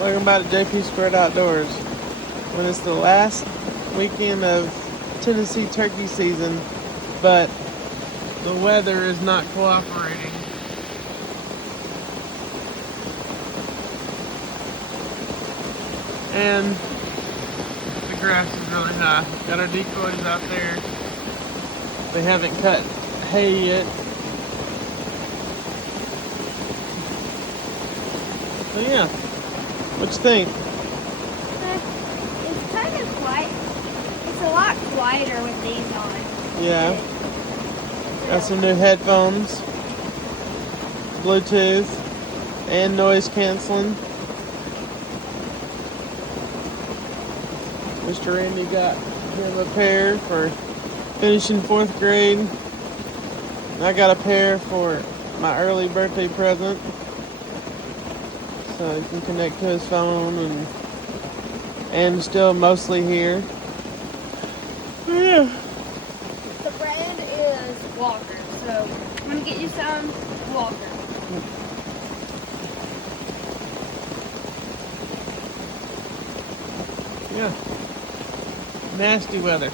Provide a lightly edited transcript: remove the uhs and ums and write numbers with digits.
Welcome back to JP Squared Outdoors. When it's the last weekend of Tennessee turkey season, but the weather is not cooperating. And the grass is really high. Got our decoys out there. They haven't cut hay yet. So yeah, what you think? It's kind of quiet. It's a lot quieter with these on. Yeah. Got some new headphones, Bluetooth, and noise canceling. Mr. Randy got him a pair for finishing 4th grade. And I got a pair for my early birthday present. So he can connect to his phone and still mostly here. Yeah. The brand is Walker, so I'm gonna get you some Walker. Yeah. Nasty weather.